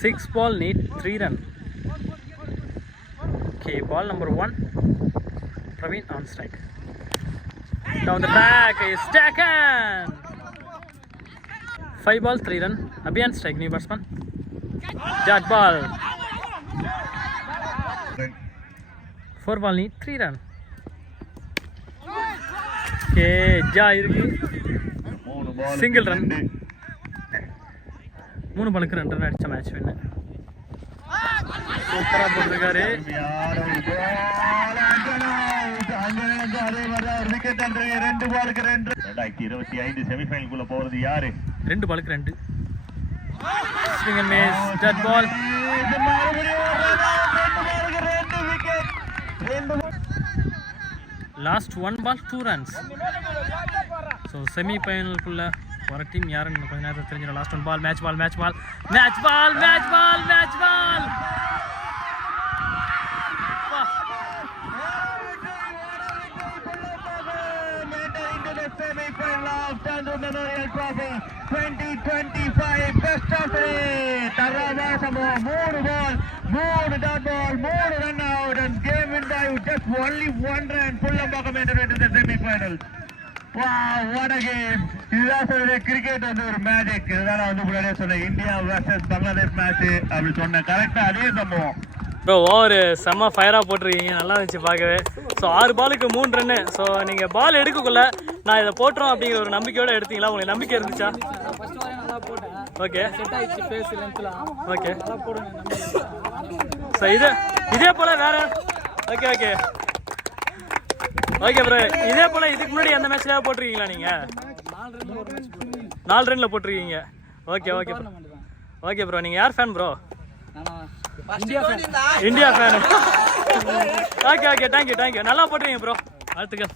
6 ball need 3 run. Okay, ball number 1. Praveen on strike. Down the track is taken. 5 ball 3 run. Abhiyan strike, new batsman. Judge ball. 4 ball need 3 run. Okay, ja irukku. Single run. 3 ball 2 run அடிச்ச match win. சூப்பரா போட்டுருக்காரு. Wicket அன்று 2 பாலுக்கு 2. 2025 செமிஃபைனலுக்குள்ள போறது யாரு? 2 பாலுக்கு 2. Swing and miss. Dead ball. Last 1 ball 2 runs. So semi final kulla ஒரு team யாருன்னு கொஞ்ச நேரத்துல தெரிஞ்சிடும். Last 1 ball match ball. Semi-final of Chandru Memorial Trophy 2025 best of 3. Tarabasamo 3 ball, 3 dot ball, 3 run out and game win by just only 1 run. Pullambakam entered into the semi-finals. Wow, what a game! இதுதான் சொல்ற cricket வந்து ஒரு magic. இதுதான் வந்து முன்னாடியே சொன்னேன், India vs Bangladesh match அப்படி சொன்னேன். கரெக்டா அதே சம்பவம். ப்ரோ ஓவர் செம்ம ஃபயராக போட்டிருக்கீங்க, நல்லா இருந்துச்சு பார்க்கவே. ஸோ 6 பாலுக்கு 3 ரன்னு. ஸோ நீங்கள் பால் எடுக்கக்குள்ள நான் இதை போட்டுறோம் அப்படிங்கிற ஒரு நம்பிக்கையோடு எடுத்தீங்களா? உங்களுக்கு நம்பிக்கை இருந்துச்சா? Okay okay. ஸோ இதே போல் வேறு ஓகே ப்ரோ. இதே போல் இதுக்கு முன்னாடி எந்த மேட்ச்லேயே போட்டிருக்கீங்களா நீங்கள்? 4 ரன்னில் போட்டிருக்கீங்க. Okay bro. நீங்கள் யார் fan bro? India fan. Okay thank you. நல்லா போட்டுருக்கீங்க ப்ரோ. வாழ்த்துக்கள்.